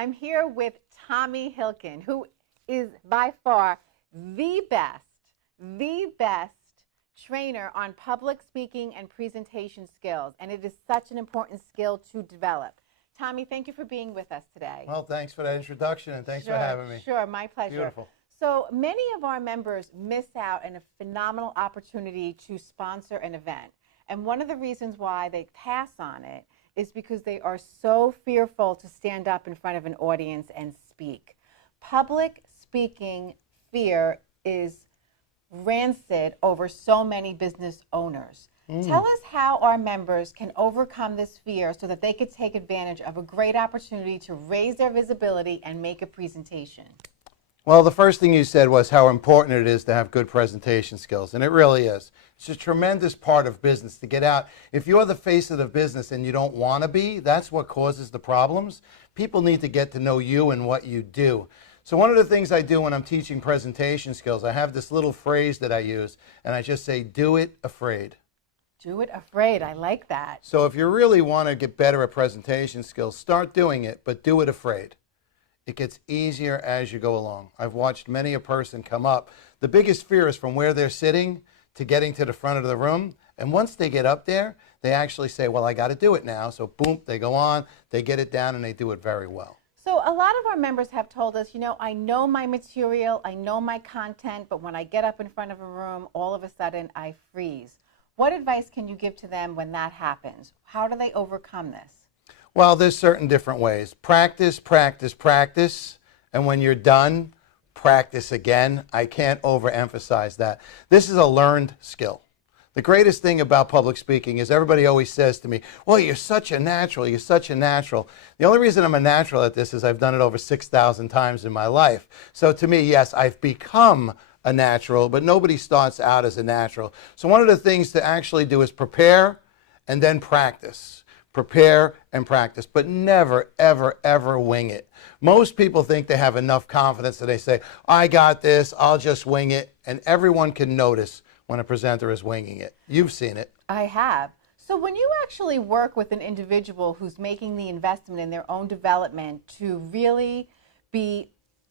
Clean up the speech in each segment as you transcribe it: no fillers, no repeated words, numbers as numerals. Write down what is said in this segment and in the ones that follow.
I'm here with Tommy Hilcken, who is by far the best trainer on public speaking and presentation skills. And it is such an important skill to develop. Tommy, thank you for being with us today. Well, thanks for that introduction, and thanks for having me. Sure, my pleasure. Beautiful. So many of our members miss out on a phenomenal opportunity to sponsor an event. And one of the reasons why they pass on it is because they are so fearful to stand up in front of an audience and speak. Public speaking fear is rancid over so many business owners. Tell us how our members can overcome this fear so that they could take advantage of a great opportunity to raise their visibility and make a presentation. Well, the first thing you said was how important it is to have good presentation skills, and it really is. It's a tremendous part of business to get out. If you're the face of the business and you don't want to be, that's what causes the problems. People need to get to know you and what you do. So one of the things I do when I'm teaching presentation skills, I have this little phrase that I use, and I just say, do it afraid. Do it afraid. I like that. So if you really want to get better at presentation skills, start doing it, but do it afraid. It gets easier as you go along. I've watched many a person come up. The biggest fear is from where they're sitting to getting to the front of the room. And once they get up there, they actually say, well, I got to do it now. So boom, they go on, they get it down, and they do it very well. So a lot of our members have told us, you know, I know my material, I know my content, but when I get up in front of a room, all of a sudden I freeze. What advice can you give to them when that happens? How do they overcome this? Well, there's certain different ways. Practice, practice, practice. And when you're done, practice again. I can't overemphasize that. This is a learned skill. The greatest thing about public speaking is everybody always says to me, well, you're such a natural, you're such a natural. The only reason I'm a natural at this is I've done it over 6,000 times in my life. So to me, yes, I've become a natural, but nobody starts out as a natural. So one of the things to actually do is prepare and then practice. Prepare and practice, but never, ever, ever wing it. Most people think they have enough confidence that they say, I got this, I'll just wing it, and everyone can notice when a presenter is winging it. You've seen it. I have. So when you actually work with an individual who's making the investment in their own development to really be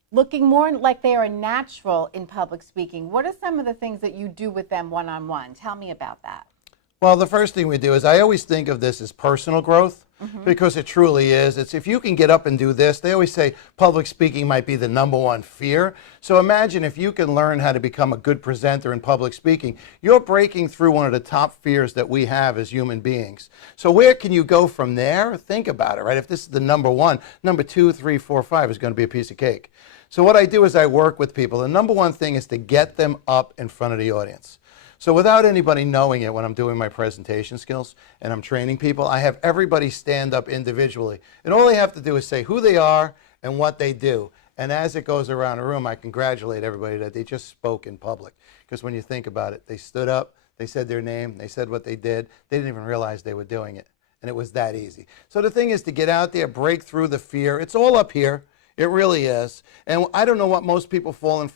looking more like they are natural in public speaking, what are some of the things that you do with them one-on-one? Tell me about that. Well, the first thing we do is I always think of this as personal growth because it truly is. It's if you can get up and do this, they always say public speaking might be the #1 fear. So imagine if you can learn how to become a good presenter in public speaking, you're breaking through one of the top fears that we have as human beings. So where can you go from there? Think about it, right? If this is the #1, number 2, 3, 4, 5 is going to be a piece of cake. So what I do is I work with people. The #1 thing is to get them up in front of the audience. So without anybody knowing it when I'm doing my presentation skills and I'm training people, I have everybody stand up individually. And all they have to do is say who they are and what they do. And as it goes around the room, I congratulate everybody that they just spoke in public. Because when you think about it, they stood up, they said their name, they said what they did. They didn't even realize they were doing it. And it was that easy. So the thing is to get out there, break through the fear. It's all up here. It really is. And I don't know what most people fall in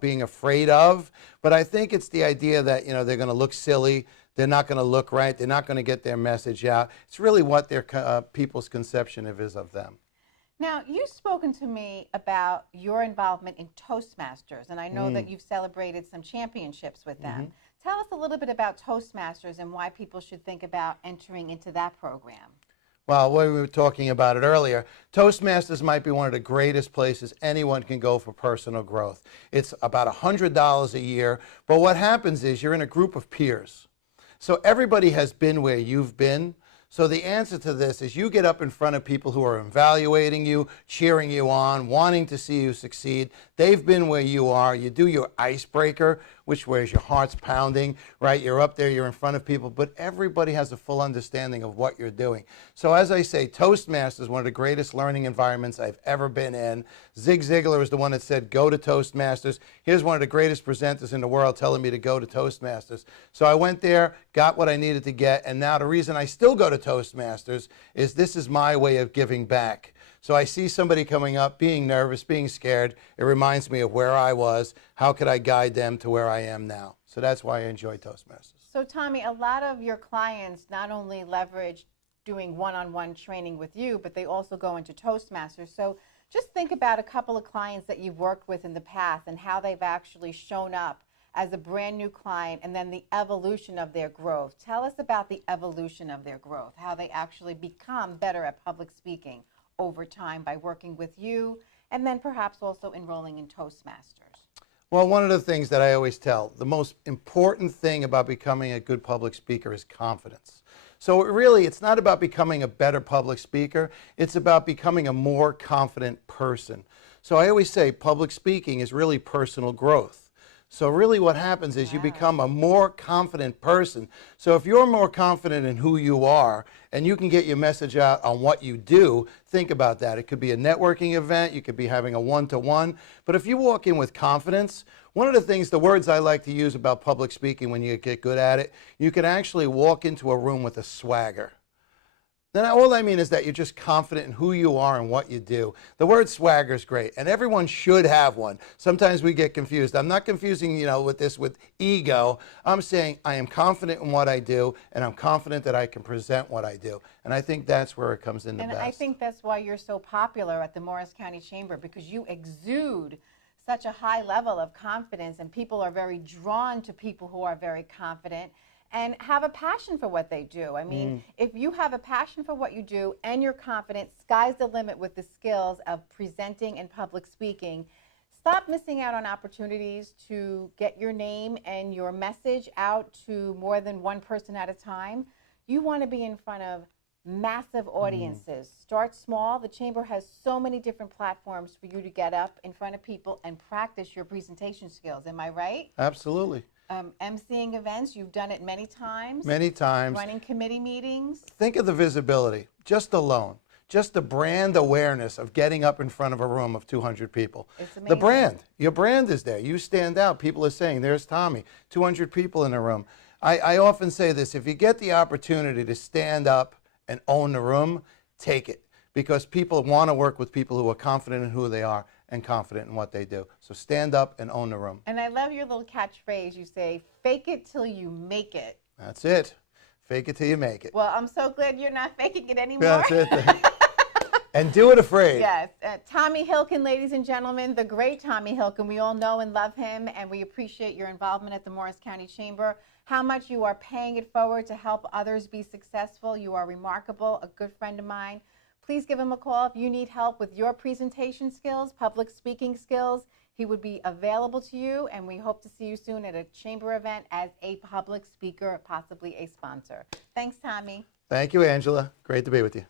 being afraid of, but I think it's the idea that, you know, they're going to look silly, they're not going to look right, they're not going to get their message out. It's really what their people's conception is of them. Now, you've spoken to me about your involvement in Toastmasters, and I know that you've celebrated some championships with them. Tell us a little bit about Toastmasters and why people should think about entering into that program. Well, we were talking about it earlier. Toastmasters might be one of the greatest places anyone can go for personal growth. It's about $100 a year, but what happens is you're in a group of peers. So everybody has been where you've been. So the answer to this is you get up in front of people who are evaluating you, cheering you on, wanting to see you succeed. They've been where you are. You do your icebreaker, which where's your heart's pounding, right? You're up there, you're in front of people, but everybody has a full understanding of what you're doing. So as I say, Toastmasters is one of the greatest learning environments I've ever been in. Zig Ziglar is the one that said, go to Toastmasters. Here's one of the greatest presenters in the world telling me to go to Toastmasters. So I went there, got what I needed to get, and now the reason I still go to Toastmasters is this is my way of giving back. So I see somebody coming up, being nervous, being scared. It reminds me of where I was. How could I guide them to where I am now? So that's why I enjoy Toastmasters. So Tommy, a lot of your clients not only leverage doing one-on-one training with you, but they also go into Toastmasters. So just think about a couple of clients that you've worked with in the past and how they've actually shown up as a brand new client, and then the evolution of their growth. Tell us about the evolution of their growth, how they actually become better at public speaking over time by working with you, and then perhaps also enrolling in Toastmasters. Well, one of the things that I always tell, the most important thing about becoming a good public speaker is confidence. So it's not about becoming a better public speaker, it's about becoming a more confident person. So I always say public speaking is really personal growth. So really what happens is you become a more confident person. So if you're more confident in who you are and you can get your message out on what you do, think about that. It could be a networking event, you could be having a one-to-one, but if you walk in with confidence, one of the things, the words I like to use about public speaking when you get good at it, you can actually walk into a room with a swagger. Then all I mean is that you're just confident in who you are and what you do. The word swagger is great, and everyone should have one. Sometimes we get confused. I'm not confusing, with ego. I'm saying I am confident in what I do, and I'm confident that I can present what I do. And I think that's where it comes in the best. And I think that's why you're so popular at the Morris County Chamber, because you exude such a high level of confidence, and people are very drawn to people who are very confident and have a passion for what they do. I mean, if you have a passion for what you do and you're confident, sky's the limit with the skills of presenting and public speaking. Stop missing out on opportunities to get your name and your message out to more than one person at a time. You want to be in front of massive audiences. Start small. The Chamber has so many different platforms for you to get up in front of people and practice your presentation skills. Am I right? Absolutely. Emceeing events, you've done it many times. Many times. Running committee meetings. Think of the visibility, just alone. Just the brand awareness of getting up in front of a room of 200 people. It's amazing. The brand, your brand is there. You stand out. People are saying, there's Tommy, 200 people in a room. I often say this, if you get the opportunity to stand up and own the room, take it. Because people want to work with people who are confident in who they are and confident in what they do. So stand up and own the room. And I love your little catchphrase. You say, fake it till you make it. That's it. Fake it till you make it. Well, I'm so glad you're not faking it anymore. That's it. And do it afraid. Yes. Tommy Hilcken, ladies and gentlemen, the great Tommy Hilcken. We all know and love him, and we appreciate your involvement at the Morris County Chamber, how much you are paying it forward to help others be successful. You are remarkable, a good friend of mine. Please give him a call if you need help with your presentation skills, public speaking skills. He would be available to you, and we hope to see you soon at a Chamber event as a public speaker, possibly a sponsor. Thanks, Tommy. Thank you, Angela. Great to be with you.